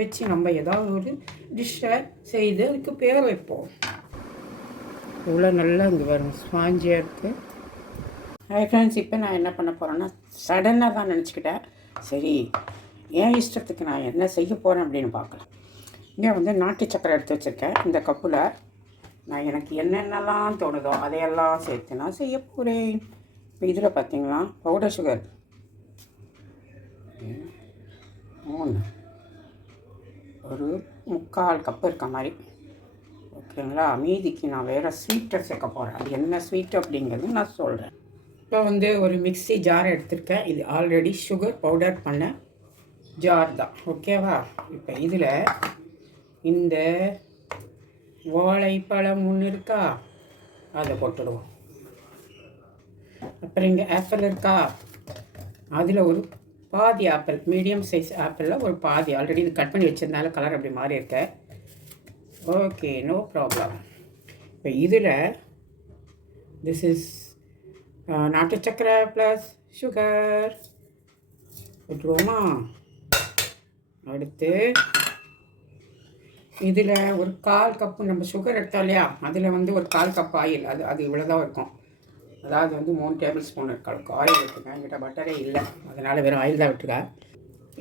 வச்சு நம்ம ஏதாவது ஒரு டிஷ்ஷை செய்து அதுக்கு பேர் வைப்போம். இவ்வளோ நல்லா இங்கே வரும் ஸ்பாஞ்சியாக இருக்குது. ஹாய் ஃப்ரெண்ட்ஸ், இப்போ நான் என்ன பண்ண போகிறேன்னா சடனாக தான் நினச்சிக்கிட்டேன். சரி, என் இஷ்டத்துக்கு நான் என்ன செய்ய போகிறேன் அப்படின்னு பார்க்கலாம். இங்கே வந்து நாட்டு சக்கரை எடுத்து வச்சுருக்கேன். இந்த கப்பில் நான் எனக்கு என்னென்னலாம் தோணுதோ அதையெல்லாம் சேர்த்து நான் செய்ய போகிறேன். இப்போ இதில் பார்த்தீங்களா பவுடர் சுகர் 3 ஒரு 3/4 கப்பு இருக்க மாதிரி, ஓகேங்களா. மீதிக்கு நான் வேறு ஸ்வீட்டை சேர்க்க போகிறேன். அது என்ன ஸ்வீட் அப்படிங்கிறது நான் சொல்கிறேன். இப்போ வந்து ஒரு மிக்ஸி ஜார் எடுத்திருக்கேன். இது ஆல்ரெடி சுகர் பவுடர் பண்ண ஜார் தான், ஓகேவா. இப்போ இதில் இந்த வாழைப்பழம் ஒன்று இருக்கா, அதை போட்டுடுவோம். அப்புறம் இங்கே ஆப்பிள் இருக்கா, அதில் ஒரு பாதி ஆப்பிள், மீடியம் சைஸ் ஆப்பிளில் ஒரு பாதி, ஆல்ரெடி இது கட் பண்ணி வச்சிருந்தாலும் கலர் அப்படி மாறி இருக்க. Okay, no problem. இப்போ இதில் திஸ் இஸ் நாட்டு சக்கரை ப்ளஸ் சுகர் விட்டுருவோமா. அடுத்து இதில் ஒரு 1/4 கப்பு நம்ம சுகர் எடுத்தோம் இல்லையா, அதில் வந்து ஒரு 1/4 கப் ஆயில், அது இவ்வளோ தான் இருக்கும். அதாவது வந்து 3 டேபிள் ஸ்பூன் இருக்க ஆயில் விட்டுருக்கேன். என்கிட்ட பட்டரே இல்லை, அதனால் வெறும் ஆயில் தான் விட்டுருக்கேன்.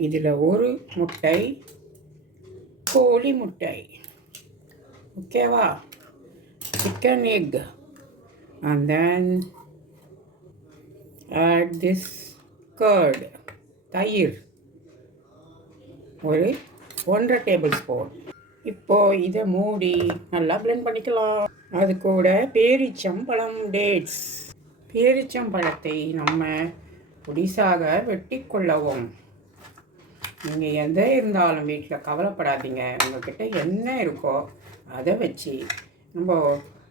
இதில் ஒரு முட்டை, கோழி முட்டை, ஓகேவா, chicken egg, and then add this curd, தயிர் ஒரு 1/2 டேபிள் ஸ்பூன். இப்போது இதை மூடி நல்லா பிளெண்ட் பண்ணிக்கலாம். அது கூட பேரிச்சம்பழம் டேட்ஸ், பேரிச்சம்பழத்தை நம்ம பொடிசாக வெட்டி கொள்ளவும். நீங்கள் எந்த இருந்தாலும் வீட்டில் கவலைப்படாதீங்க. உங்கள்கிட்ட என்ன இருக்கோ அதை வச்சு, நம்ம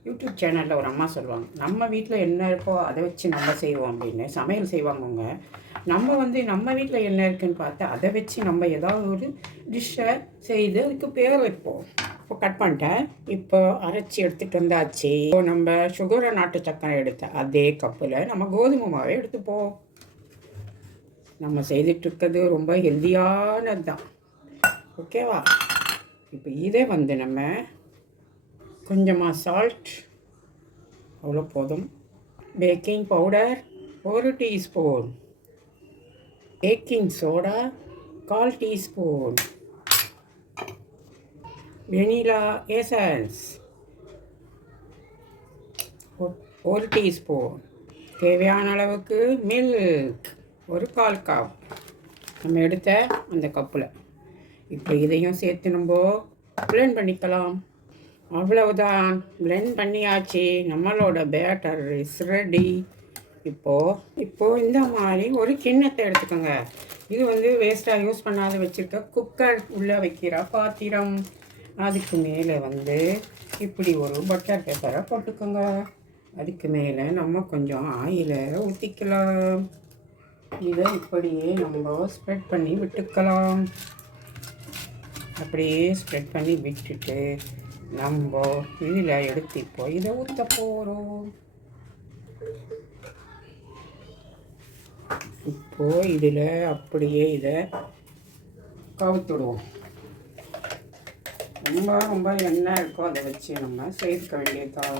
யூடியூப் சேனலில் ஒரு அம்மா சொல்லுவாங்க, நம்ம வீட்டில் என்ன இருக்கோ அதை வச்சு நம்ம செய்வோம் அப்படின்னு சமையல் செய்வாங்கங்க. நம்ம வந்து நம்ம வீட்டில் என்ன இருக்குதுன்னு பார்த்து அதை வச்சு நம்ம ஏதாவது ஒரு டிஷ்ஷை செய்து அதுக்கு பேர் வைப்போம். இப்போ கட் பண்ணிட்டேன். இப்போ அரைச்சி எடுத்துகிட்டு வந்தாச்சு. இப்போ நம்ம சுகரை நாட்டு சக்கரை எடுத்த அதே கப்பில் நம்ம கோதுமை மாவை எடுத்துப்போம். நம்ம செய்துட்ருக்கிறது ரொம்ப ஹெல்த்தியானது தான், ஓகேவா. இப்போ இதே வந்து நம்ம கொஞ்சமாக சால்ட், அவ்வளோ போதும். Baking powder 1 teaspoon, baking soda 1/4 teaspoon, vanilla essence 1 teaspoon, தேவையான அளவுக்கு மில்க் ஒரு 1/4 கப் நம்ம எடுத்த அந்த கப்பில். இப்போ இதையும் சேர்த்து நம்ம பிளெண்ட் பண்ணிக்கலாம். அவ்வளவுதான், பிளெண்ட் பண்ணியாச்சு. நம்மளோட பேட்டர் இஸ் ரெடி. இப்போது இந்த மாதிரி ஒரு கிண்ணத்தை எடுத்துக்கோங்க. இது வந்து வேஸ்ட்டாக யூஸ் பண்ணாத வச்சுருக்க குக்கர் உள்ளே வைக்கிற பாத்திரம். அதுக்கு மேலே வந்து இப்படி ஒரு பட்டர் பேப்பரை போட்டுக்கோங்க. அதுக்கு மேலே நம்ம கொஞ்சம் ஆயிலை ஊற்றிக்கலாம். இதை இப்படியே நம்ம ஸ்ப்ரெட் பண்ணி விட்டுக்கலாம். அப்படியே ஸ்ப்ரெட் பண்ணி விட்டுட்டு நம்ம இதில் எடுத்து இப்போ இதை ஊற்ற போகிறோம். இப்போது இதில் அப்படியே இதை கவுத்துடுவோம். ரொம்ப எண்ணெய் இருக்கோ அதை வச்சு நம்ம சேர்க்க வேண்டியதுதான்.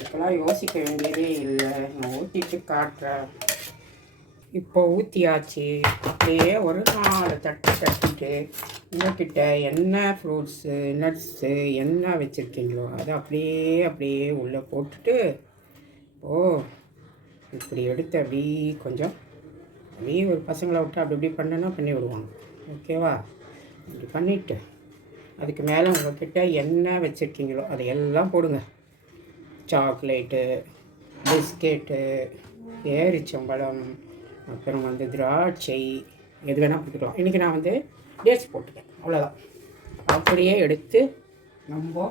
இப்போலாம் யோசிக்க வேண்டியதே இல்லை, நான் ஊற்றிட்டு காட்டுறேன். இப்போ ஊற்றியாச்சு. அப்படியே ஒரு 4 தட்டு தட்டிட்டு உங்கள்கிட்ட என்ன ஃப்ரூட்ஸு நட்ஸு என்ன வச்சுருக்கீங்களோ அதை அப்படியே உள்ளே போட்டுட்டு இப்படி எடுத்து அப்படியே கொஞ்சம் அப்படியே ஒரு பசங்களை விட்டு அப்படி பண்ணனா பண்ணி விடுவாங்க, ஓகேவா. இப்படி பண்ணிவிட்டு அதுக்கு மேலே உங்கள்கிட்ட என்ன வச்சுருக்கீங்களோ அதையெல்லாம் போடுங்க. சாக்லேட்டு, பிஸ்கெட்டு, பேரிச்சம்பழம், அப்புறம் வந்து திராட்சை, எது வேணால் போட்டுக்கலாம். இன்றைக்கி நான் வந்து டேட்ஸ் போட்டுக்கேன், அவ்வளோதான். அப்படியே எடுத்து நம்ம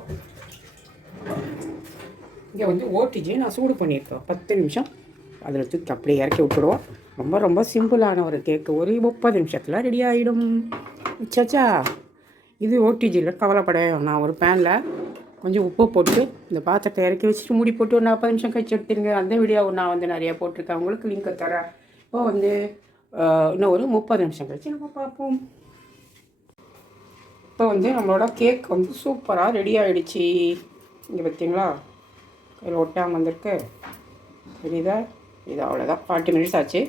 இங்கே வந்து ஓடிஜி நான் சூடு பண்ணியிருக்கேன். 10 நிமிஷம் அதில் தூக்கி அப்படியே இறக்கி விட்டுடுவோம். ரொம்ப சிம்பிளான ஒரு கேக்கு ஒரு 30 நிமிஷத்தில் ரெடி ஆகிடும். சச்சா, இது ஓடிஜியில் கவலைப்பட நான் ஒரு பேனில் கொஞ்சம் உப்பு போட்டு இந்த பாத்திரத்தை இறக்கி வச்சுட்டு மூடி போட்டு ஒரு 40 நிமிஷம் கழிச்சு எடுத்துருங்க. அந்த வீடியோ நான் வந்து நிறையா போட்டிருக்கேன், உங்களுக்கு லிங்க்கை தரேன். இப்போ வந்து இன்னும் ஒரு 30 நிமிஷம் கழிச்சு நம்ம பார்ப்போம். இப்போ வந்து நம்மளோட கேக் வந்து சூப்பராக ரெடி ஆகிடுச்சி. இங்கே பார்த்தீங்களா, கையில் ஒட்டாமல் வந்திருக்கு. தெரியுதா? இது அவ்வளோதான். 40 மினிட்ஸ் ஆச்சு.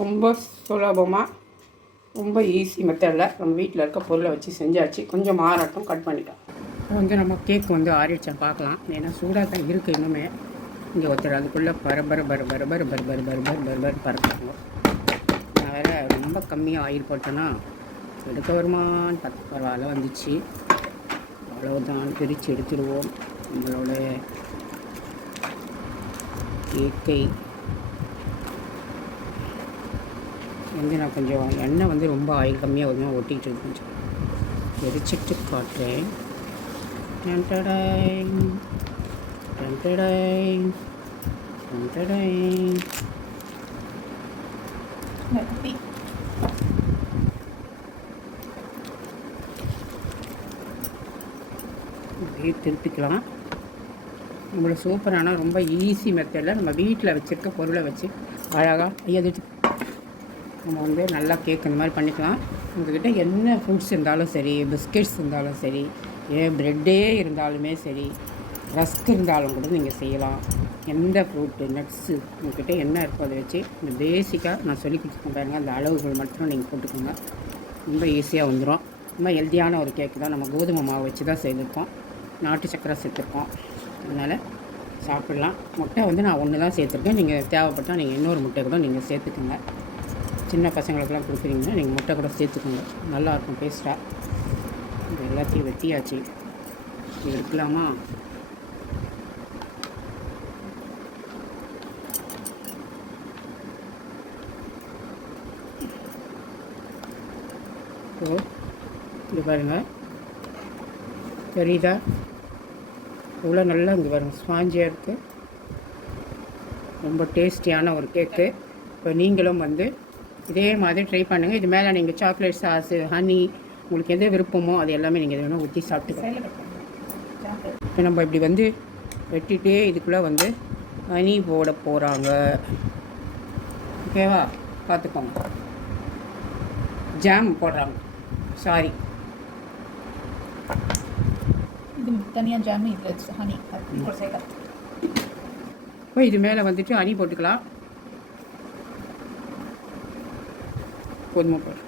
ரொம்ப சுலபமாக, ரொம்ப ஈஸி மெத்தடில் நம்ம வீட்டில் இருக்க பொருளை வச்சு செஞ்சாச்சு. கொஞ்சம் மாறாட்டம் கட் பண்ணிட்டோம். வந்து நம்ம கேக் வந்து ஆறிடுச்சேன் பார்க்கலாம். ஏன்னா சூடாக தான் இருக்குது இன்னுமே. இங்கே ஒருத்தர் அதுக்குள்ளே பரபர் பறக்குறாங்க. நான் வேறு ரொம்ப கம்மியாக ஆயில் போட்டேன்னா எடுக்க வருமானு பார்த்து பரவாயில்ல வந்துச்சு. அவ்வளோதான், பிரித்து எடுத்துடுவோம் நம்மளோட கேக்கை. வந்து நான் கொஞ்சம் எண்ணெய் வந்து ரொம்ப ஆயில் கம்மியாக வருமா ஒட்டிகிட்டு இருக்கு. கொஞ்சம் எரிச்சிட்டு காட்டுறேன். அப்படியே திருப்பிக்கலாம். நம்மளோட சூப்பரான ரொம்ப ஈஸி மெத்தடில் நம்ம வீட்டில் வச்சுருக்க பொருளை வச்சு அழகாக நம்ம வந்து நல்லா கேக் இந்த மாதிரி பண்ணிக்கலாம். உங்கள்கிட்ட என்ன ஃப்ரூட்ஸ் இருந்தாலும் சரி, பிஸ்கெட்ஸ் இருந்தாலும் சரி, ப்ரெட்டே இருந்தாலுமே சரி, ரஸ்க் இருந்தாலும் கூட நீங்கள் செய்யலாம். எந்த ஃப்ரூட்டு, நட்ஸு உங்கள்கிட்ட என்ன இருக்கோ அதை வச்சு இந்த பேசிக்காக நான் சொல்லி கொடுத்துருக்கேன் பாருங்கள். அந்த அளவுகள் மட்டும் நீங்கள் போட்டுக்கோங்க. ரொம்ப ஈஸியாக வந்துடும். ரொம்ப ஹெல்த்தியான ஒரு கேக்கு தான். நம்ம கோதுமை மாவு வச்சு தான் செய்திருக்கோம். நாட்டு சக்கரை சேர்த்துருக்கோம். அதனால் சாப்பிட்லாம். முட்டை வந்து நான் ஒன்று தான் சேர்த்துருக்கேன். நீங்கள் தேவைப்பட்டால் நீங்கள் இன்னொரு முட்டை கூட நீங்கள் சேர்த்துக்கோங்க. சின்ன பசங்களுக்கெல்லாம் கொடுக்குறீங்கன்னா நீங்கள் முட்டை கூட சேர்த்துக்கோங்க. நல்லாயிருக்கும் டேஸ்ட்டாக. இது எல்லாத்தையும் வெட்டியாச்சு. இது எடுக்கலாமா? ஓ, இது பாருங்கள், தெரியுதா? இவ்வளோ நல்லா இங்கே பாருங்கள், ஸ்பாஞ்சியாக இருக்குது. ரொம்ப டேஸ்டியான ஒரு கேக்கு. இப்போ நீங்களும் வந்து இதே மாதிரி ட்ரை பண்ணுங்கள். இது மேலே நீங்கள் சாக்லேட் சாஸு, ஹனி, உங்களுக்கு எது விருப்பமோ அது எல்லாமே நீங்கள் வேணால் ஊற்றி சாப்பிட்டுக்கலாம். இப்போ நம்ம இப்படி வந்து வெட்டிகிட்டே இதுக்குள்ளே வந்து ஹனி போட போகிறாங்க. ஓகேவா? பார்த்துக்கோங்க. ஜாம் போடுறாங்க. சாரி, இது தனியாக ஜாம், இது ஹனி. இப்போ இது மேலே வந்துட்டு ஹனி போட்டுக்கலாம். கோதுமை போடு.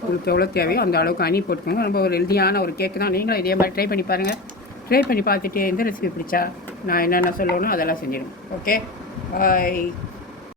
உங்களுக்கு எவ்வளோ தேவையோ அந்த அளவுக்கு ஹனி போட்டுக்கோங்க. ரொம்ப ஒரு ஹெல்தியான ஒரு கேக்கு தான். நீங்களும் இதே மாதிரி ட்ரை பண்ணி பாருங்கள். ட்ரை பண்ணி பார்த்துட்டு எந்த ரெசிபி பிடிச்சா நான் என்னென்ன சொல்லணும் அதெல்லாம் செஞ்சிடுங்க. ஓகே, பாய்.